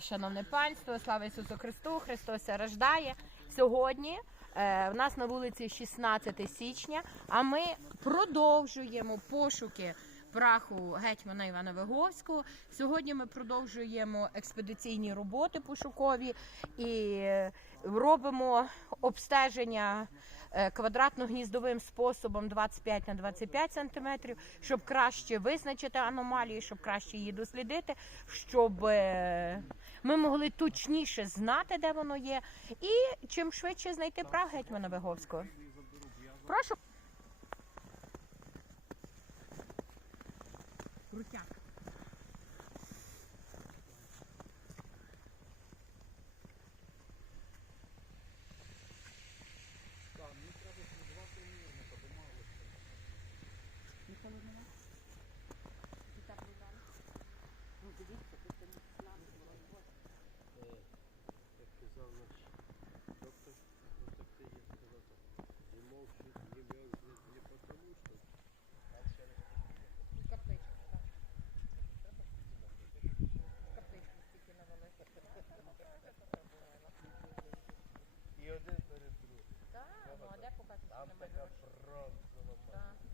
шановне панство, слава Ісусу Христу, Христос рождає. Сьогодні е, в нас на вулиці 16 січня, а ми продовжуємо пошуки праху гетьмана Івана Виговського. Сьогодні ми продовжуємо експедиційні роботи пошукові і е, робимо обстеження е, квадратно-гніздовим способом 25 на 25 сантиметрів, щоб краще визначити аномалії, щоб краще її дослідити, щоб е, ми могли точніше знати, де воно є, і чим швидше знайти прах гетьмана Виговського. Прошу. Крутяк. Так сказав так. Не мовчуть, не мерзнуть, не потому що. Капличка, так. Капличку стільки навалити. І один перед другим. Так, ну а де покажеш, що Там немає така бронзова, Так.